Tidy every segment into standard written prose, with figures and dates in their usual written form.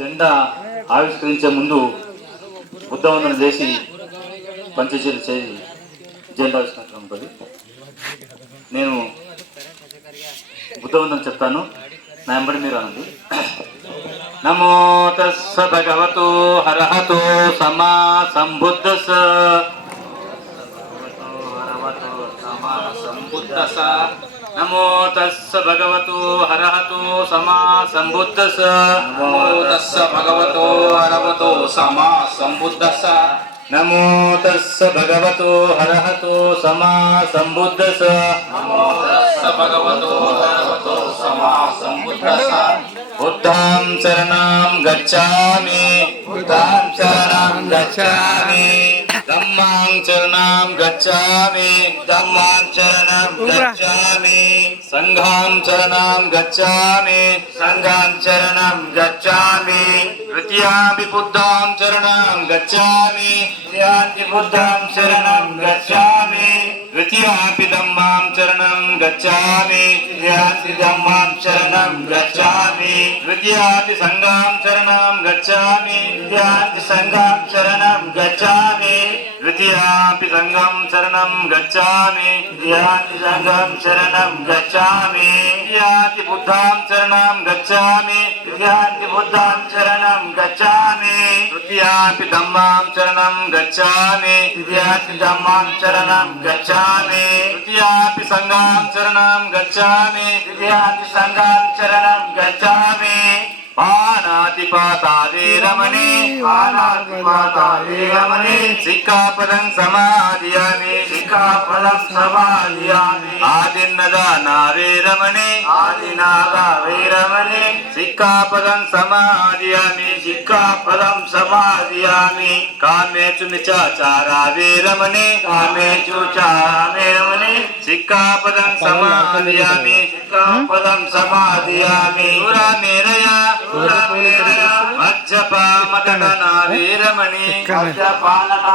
జెండా ఆవిష్కరించే ముందు బుద్ధవందన చేసి పంచశీలు చేసి జెండా ఆవిష్కరించడం ఉంటుంది. నేను బుద్ధవందన చెప్తాను, నా వెంబడి మీరు అనండి. నమో తస్స భగవతో అర్హతో సమ్మా సంబుద్ధస్స. నమో తస్స భగవతో అర్హతో సమ్మా సంబుద్ధస్స. నమో తస్స భగవతో అర్హతో సమ్మా సంబుద్ధస్స. నమో తస్స భగవతో అర్హతో సమ్మా సంబుద్ధస్స. నమో తస్స భగవతో అర్హతో సమ్మా సంబుద్ధస్స. బుద్ధం శరణం గచ్ఛామి, బుద్ధం శరణం గచ్ఛామి. ధమ్మం శరణం గచ్ఛామి, ధమ్మం శరణం గచ్ఛామి. సంఘం శరణం గచ్ఛామి, సంఘం శరణం గచ్ఛామి. తృతీయాపి బుద్ధం శరణం గచ్ఛామి, ద్వితీయాపి బుద్ధం శరణం గచ్ఛామి. తృతీయాపి ధమ్మం శరణం గచ్ఛామి, ద్వితీయాపి ధమ్మం శరణం గచ్ఛామి. తృతీయాపి సంఘం శరణం గచ్ఛామి, ద్వితీయాపి సంఘం శరణం గచ్ఛామి. తృతీయాపి సంఘం శరణం గచ్ఛామి, ద్వితీయాపి సంఘం శరణం గచ్ఛామి. తృతీయాపి బుద్ధం శరణం గచ్ఛామి, ద్వితీయాపి బుద్ధం శరణం గచ్ఛామి. తృతీయాపి ధమ్మం శరణం గచ్ఛామి, ద్వితీయాపి ధమ్మం శరణం గచ్ఛామి. తృతీయాపి సంఘం శరణం గచ్ఛామి, ద్వితీయాపి సంఘం శరణం గచ్ఛామి. పాణాతిపాతా వీరమణి, పాణాతిపాతా వీరమణి. సిక్కాపదం సమాధియామి, సిక్కాపదం సమాధియామి. ఆదిన్నదానా వీరమణి, ఆదినాథ వీరమణి. సిక్కాపదం సమాధియామి, సిక్కాపదం సమాధియామి. కామేచు నిచాచారా వీరమణి, కామేషు చారమణి. సిక్కాపదం సమాధియామి, సిక్కాపదం సమాధియామి. మేరయా మజ్జపామదనా వీరమణి, మద్యపానన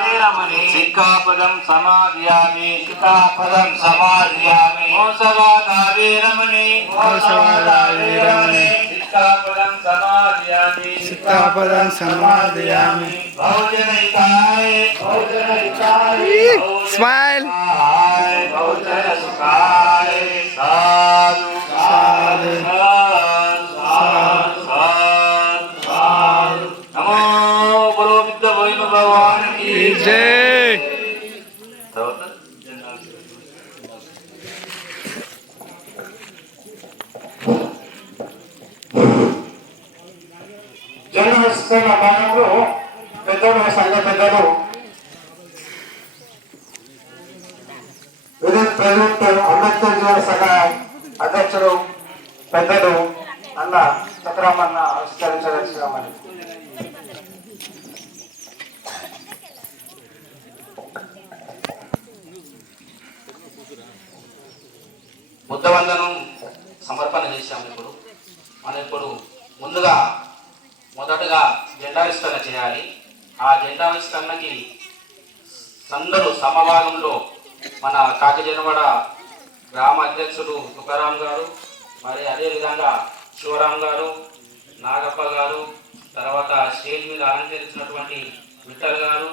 వీరమణి. సిక్కాపదం సమాధియామి, సిక్కాపదం సమాధియామి. మోసవాద వీరమణి, మోసవాద వీరమణి. సిక్కాపదం సమాధియామి, సిక్కాపదం సమాధియామి. బహుజనైకాయ భోజనైకాయ. స్మైల్. భోజన సుఖాయ. సాధు సాధు. నమో బలో విద్య వైన భగవానికి జై. తర్వాత జన్మోత్సవ భాగంలో పెద్దలు, సంఘ పెద్దలు, విద్యుత్ అంబేద్కర్ జీవన సభ అధ్యక్షుడు పెద్దలు అన్న చక్రమన్న ఆవిష్కరించదలిచినామని. బుద్ధవందనం సమర్పణ చేశాము. ఇప్పుడు ముందుగా మొదటగా జెండావిష్కరణ చేయాలి. ఆ జెండావిష్కరణకి అందరూ సమభాగంలో మన కాకిజనవాడ గ్రామ అధ్యక్షుడు తుకారాం గారు, మరి అదేవిధంగా శివరాం గారు, నాగప్ప గారు, తర్వాత స్టేజ్ మీద అలంకరించినటువంటి విఠల్ గారు,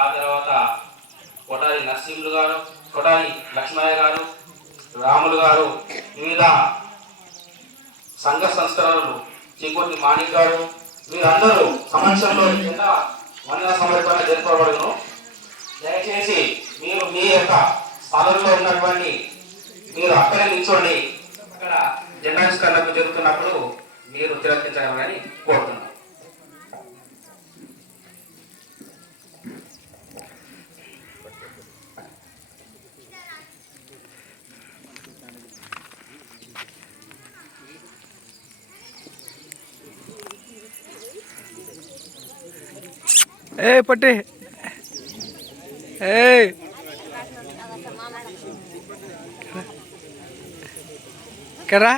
ఆ తర్వాత కొటారి నరసింహులు గారు, కొటారి లక్ష్మయ్య గారు, రాములు గారు, వివిధ సంఘ సంస్థలు చీకొట్టి మాణిక్ గారు, వీరందరూ సమక్షంలో జెండా వందన సమర్పణ జరుపబడును. దయచేసి మీరు మీ యొక్క స్థలంలో ఉన్నటువంటి మీరు అక్కడే నిల్చోండి. అక్కడ జెండావిష్కరణకు జరుగుతున్నప్పుడు మీరు తిరస్కరించగలరని కోరుతున్నాను. ఏ పట్టి. ఏ కరా.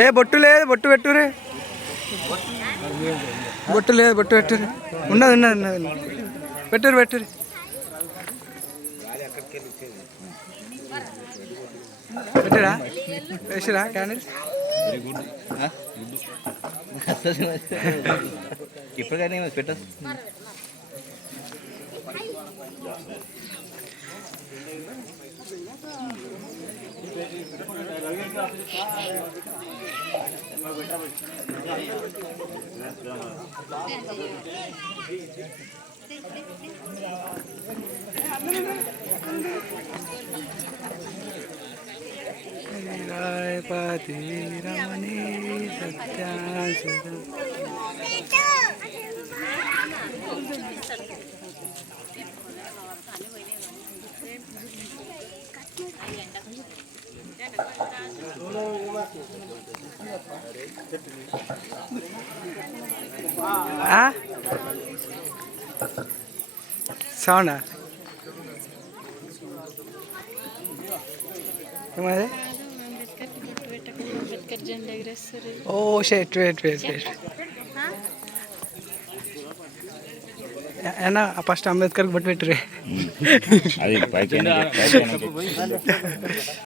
ఏ బొట్టు లేదు, బొట్టు పెట్టురే. బొట్టు లేదు, బొట్టు పెట్టురే. ఉన్నది ఉన్నది ఉన్నది, పెట్టురు పెట్టురు. పెట్టరా, వేసిరా క్యాండిల్స్. ఇప్పటికైనా పెట్ట పతి రమణి సత్యాసుర. సౌండా ఏమది? ఓ షెట్ వెయిట్ వెయిట్ వెయిట్ ఏనా ఫస్ట్ అంబేద్కర్కి బట్టి పెట్టురే. అది పైకి